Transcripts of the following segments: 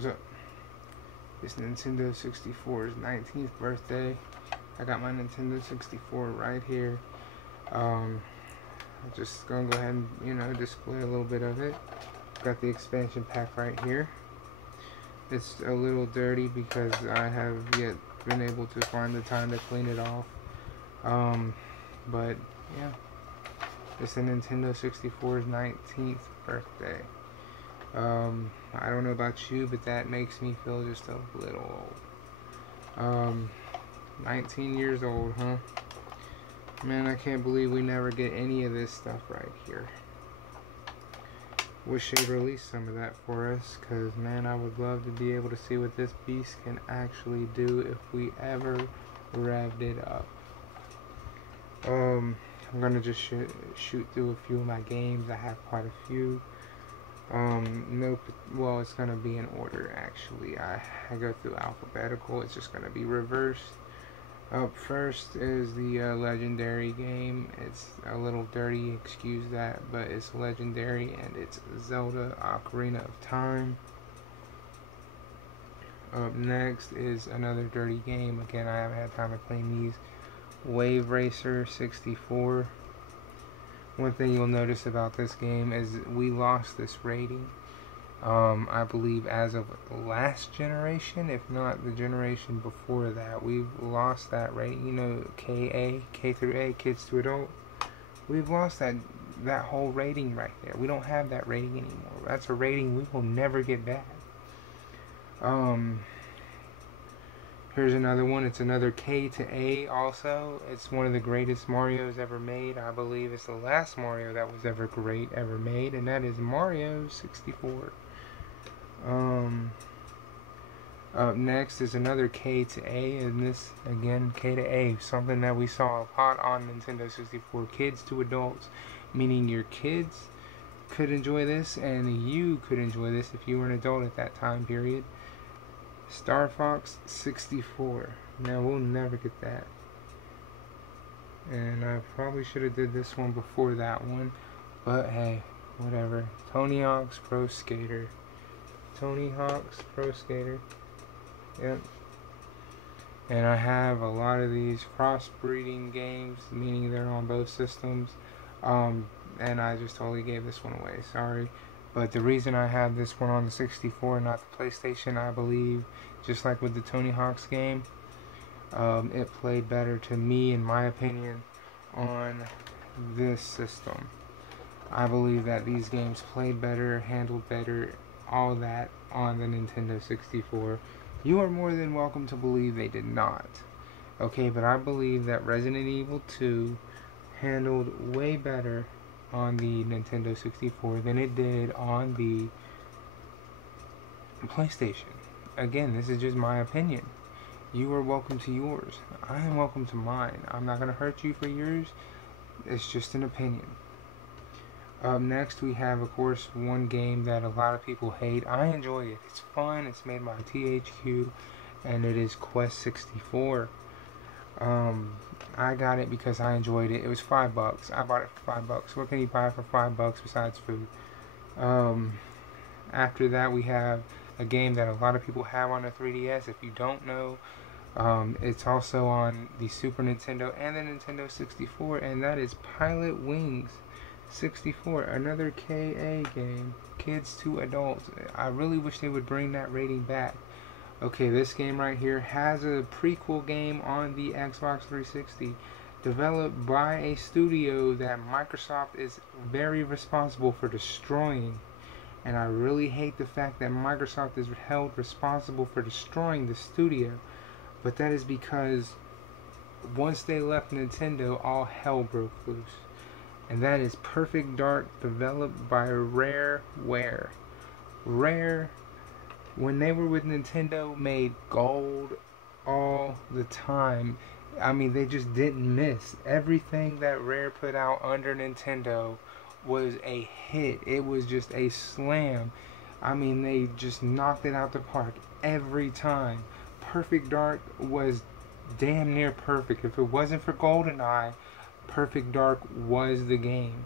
What's up? It's Nintendo 64's 19th birthday. I got my Nintendo 64 right here. I'm just gonna go ahead and, display a little bit of it. Got the expansion pack right here. It's a little dirty because I have yet been able to find the time to clean it off. But yeah, it's the Nintendo 64's 19th birthday. I don't know about you, but that makes me feel just a little old. 19 years old, huh? Man, I can't believe we never get any of this stuff right here. Wish they'd release some of that for us, because, man, I would love to be able to see what this beast can actually do if we ever revved it up. I'm gonna just shoot through a few of my games. I have quite a few. Well, it's gonna be in order, actually. I go through alphabetical. It's just gonna be reversed. Up first is the legendary game. It's a little dirty, excuse that, but it's legendary, and it's Zelda Ocarina of Time. Up next is another dirty game. Again, I haven't had time to clean these. Wave Racer 64. One thing you'll notice about this game is we lost this rating. I believe as of last generation, if not the generation before that, we've lost that rating. You know, K through A, kids to adult. We've lost that whole rating right there. We don't have that rating anymore. That's a rating we will never get back. Here's another one. It's another K to A also. It's one of the greatest Marios ever made. I believe it's the last Mario that was ever made, and that is Mario 64. Up next is another K to A, and this, again, K to A. Something that we saw a lot on Nintendo 64. Kids to adults, meaning your kids could enjoy this, and you could enjoy this if you were an adult at that time period. Starfox 64. Now we'll never get that, and I probably should have did this one before that one, but hey, whatever. Tony Hawk's Pro Skater. Tony Hawk's Pro Skater. Yep. And I have a lot of these crossbreeding games, meaning they're on both systems. And I just totally gave this one away. Sorry. But the reason I have this one on the 64, not the PlayStation, I believe, just like with the Tony Hawk's game, it played better to me, in my opinion, on this system. I believe that these games played better, handled better, all that on the Nintendo 64. You are more than welcome to believe they did not. Okay, but I believe that Resident Evil 2 handled way better on the Nintendo 64 than it did on the PlayStation. Again, this is just my opinion. You are welcome to yours. I am welcome to mine. I'm not going to hurt you for yours. It's just an opinion. Up next, we have, of course, one game that a lot of people hate. I enjoy it. It's fun. It's made by THQ, and it is Quest 64. I got it because I enjoyed it. It was $5. I bought it for $5. What can you buy for $5 besides food? After that, we have a game that a lot of people have on the 3DS. If you don't know, it's also on the Super Nintendo and the Nintendo 64, and that is Pilot Wings 64, another KA game, kids to adults. I really wish they would bring that rating back. Okay, this game right here has a prequel game on the Xbox 360, developed by a studio that Microsoft is very responsible for destroying. And I really hate the fact that Microsoft is held responsible for destroying the studio. But that is because once they left Nintendo, all hell broke loose. And that is Perfect Dark, developed by Rareware. Rare, when they were with Nintendo, made gold all the time. I mean, they just didn't miss. Everything that Rare put out under Nintendo was a hit. It was just a slam. I mean, they just knocked it out the park every time. Perfect Dark was damn near perfect. If it wasn't for Goldeneye, Perfect Dark was the game.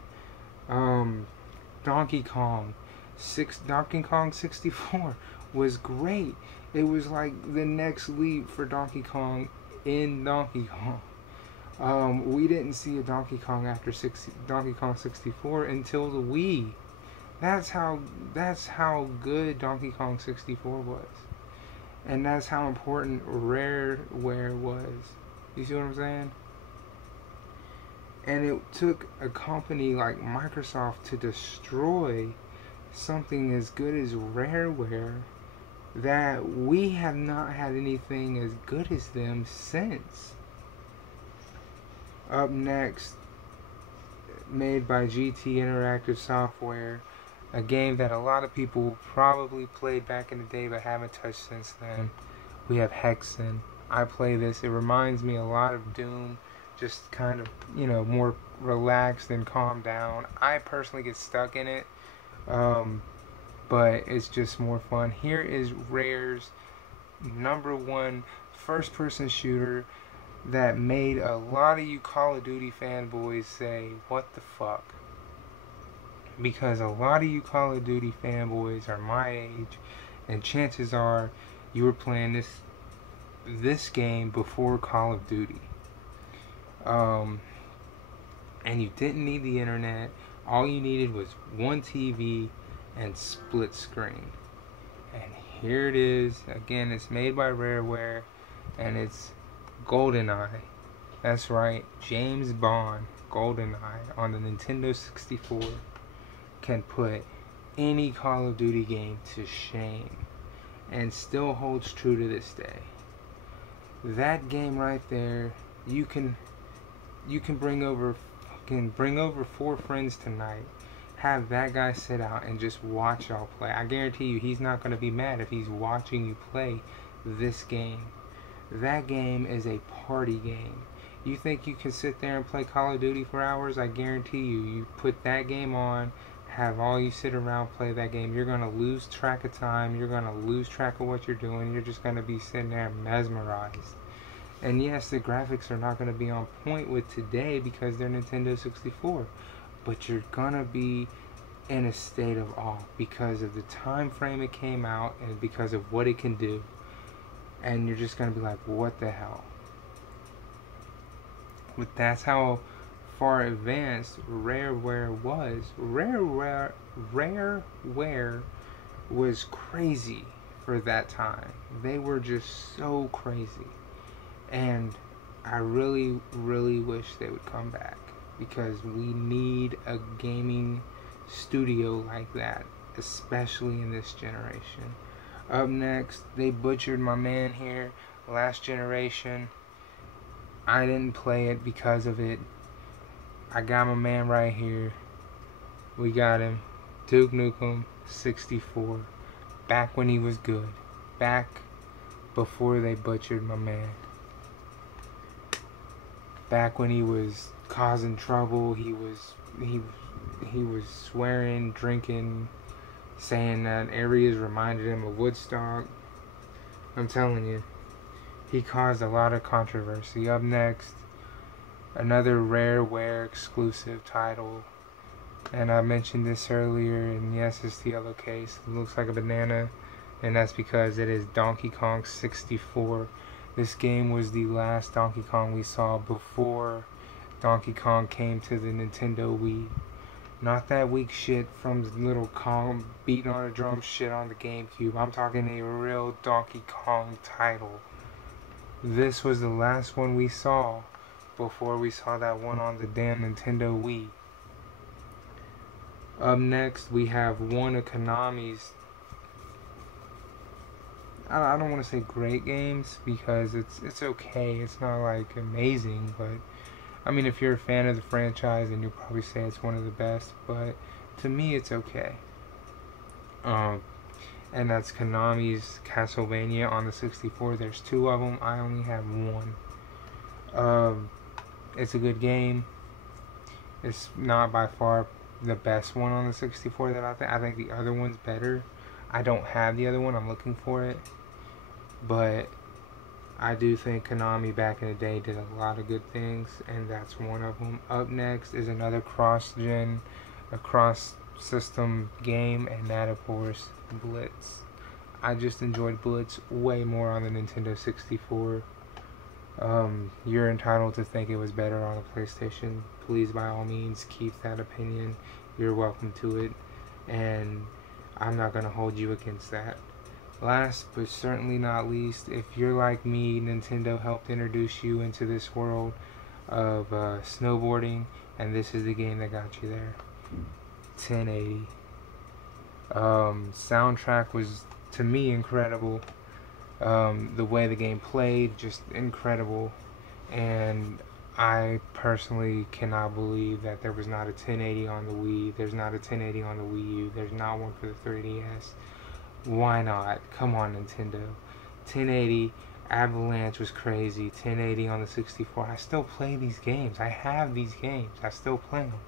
Donkey Kong 64 was great. It was like the next leap for Donkey Kong in Donkey Kong. We didn't see a Donkey Kong after Donkey Kong 64 until the Wii. That's how good Donkey Kong 64 was, and that's how important Rareware was. You see what I'm saying? And it took a company like Microsoft to destroy something as good as Rareware, that we have not had anything as good as them since. Up next, made by GT Interactive Software, a game that a lot of people probably played back in the day but haven't touched since then. We have Hexton. I play this. It reminds me a lot of Doom, just kind of, more relaxed and calmed down. I personally get stuck in it, but it's just more fun. Here is Rare's #1 first-person shooter that made a lot of you Call of Duty fanboys say, what the fuck? Because a lot of you Call of Duty fanboys are my age, and chances are you were playing this game before Call of Duty. And you didn't need the internet. All you needed was one TV and split screen. And here it is. Again, it's made by Rareware, and it's Goldeneye. That's right, James Bond Goldeneye on the Nintendo 64 can put any Call of Duty game to shame, and still holds true to this day. That game right there, you can bring over 4 friends tonight. Have that guy sit out and just watch y'all play. I guarantee you he's not going to be mad if he's watching you play this game. That game is a party game. You think you can sit there and play Call of Duty for hours? I guarantee you put that game on, have all you sit around play that game, you're going to lose track of time, you're going to lose track of what you're doing, you're just going to be sitting there mesmerized. And yes, the graphics are not going to be on point with today because they're Nintendo 64, but you're going to be in a state of awe because of the time frame it came out and because of what it can do. And you're just going to be like, what the hell? But that's how far advanced Rareware was. Rareware was crazy for that time. They were just so crazy. And I really, really wish they would come back, because we need a gaming studio like that, especially in this generation. Up next, they butchered my man here, Last Generation. I didn't play it because of it. I got my man right here. We got him. Duke Nukem 64. Back when he was good. Back before they butchered my man. Back when he was causing trouble, he was swearing, drinking, saying that areas reminded him of Woodstock. I'm telling you, he caused a lot of controversy. Up next, another Rareware exclusive title, and I mentioned this earlier, and yes, it's the yellow case. It looks like a banana, and that's because it is Donkey Kong 64. This game was the last Donkey Kong we saw before Donkey Kong came to the Nintendo Wii. Not that weak shit from the little Kong beating on a drum shit on the GameCube. I'm talking a real Donkey Kong title. This was the last one we saw before we saw that one on the damn Nintendo Wii. Up next, we have one of Konami's, I don't want to say great games, because it's okay. It's not like amazing, but I mean, if you're a fan of the franchise, then you'll probably say it's one of the best, but to me, it's okay. And that's Konami's Castlevania on the 64. There's 2 of them. I only have 1. It's a good game. It's not by far the best one on the 64 that I think the other one's better. I don't have the other one. I'm looking for it. But I do think Konami back in the day did a lot of good things, and that's one of them. Up next is another cross-gen, a cross-system game, and that, of course, Blitz. I just enjoyed Blitz way more on the Nintendo 64. You're entitled to think it was better on the PlayStation. Please, by all means, keep that opinion. You're welcome to it, and I'm not going to hold you against that. Last but certainly not least, if you're like me, Nintendo helped introduce you into this world of snowboarding, and this is the game that got you there. 1080. Soundtrack was, to me, incredible. The way the game played, just incredible. And I personally cannot believe that there was not a 1080 on the Wii. There's not a 1080 on the Wii U. There's not one for the 3DS. Why not? Come on, Nintendo. 1080, Avalanche was crazy. 1080 on the 64. I still play these games. I have these games. I still play them.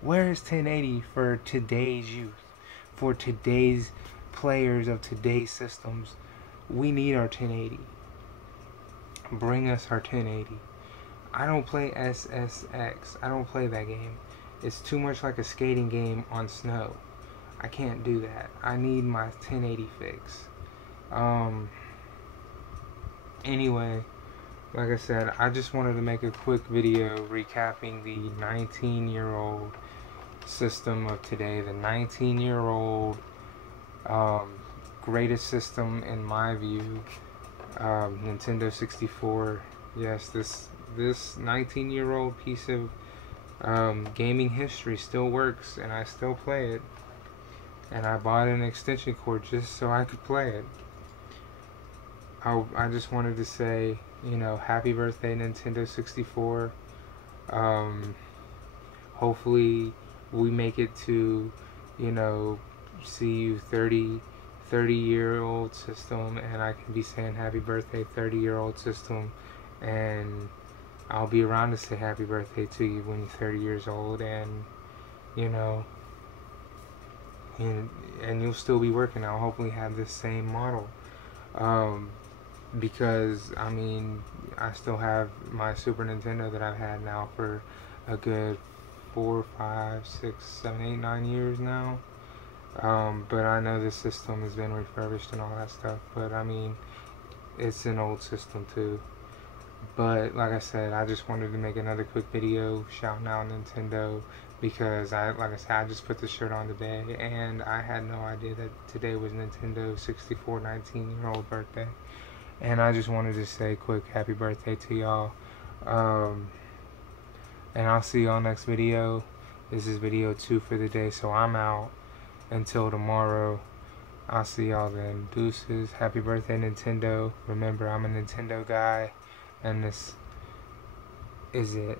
Where is 1080 for today's youth? For today's players of today's systems? We need our 1080. Bring us our 1080. I don't play SSX. I don't play that game. It's too much like a skating game on snow. I can't do that. I need my 1080 fix. Anyway, like I said, I just wanted to make a quick video recapping the 19-year-old system of today. The 19-year-old greatest system in my view. Nintendo 64. Yes, this 19-year-old piece of gaming history still works, and I still play it. And I bought an extension cord just so I could play it. I just wanted to say, you know, happy birthday, Nintendo 64. Hopefully we make it to, you know, see you 30-year-old system, and I can be saying happy birthday, 30-year-old system, and I'll be around to say happy birthday to you when you're 30 years old, and, you know, and you'll still be working. I'll hopefully have this same model, because I mean, I still have my Super Nintendo that I've had now for a good 4, 5, 6, 7, 8, 9 years now. But I know the system has been refurbished and all that stuff, but I mean, it's an old system too. But like I said, I just wanted to make another quick video shouting out Nintendo, because like I said, I just put the shirt on today, and I had no idea that today was Nintendo 64 19-year-old birthday. And I just wanted to say quick happy birthday to y'all. And I'll see y'all next video. This is video 2 for the day, so I'm out until tomorrow. I'll see y'all then. Deuces. Happy birthday, Nintendo. Remember, I'm a Nintendo guy, and this is it.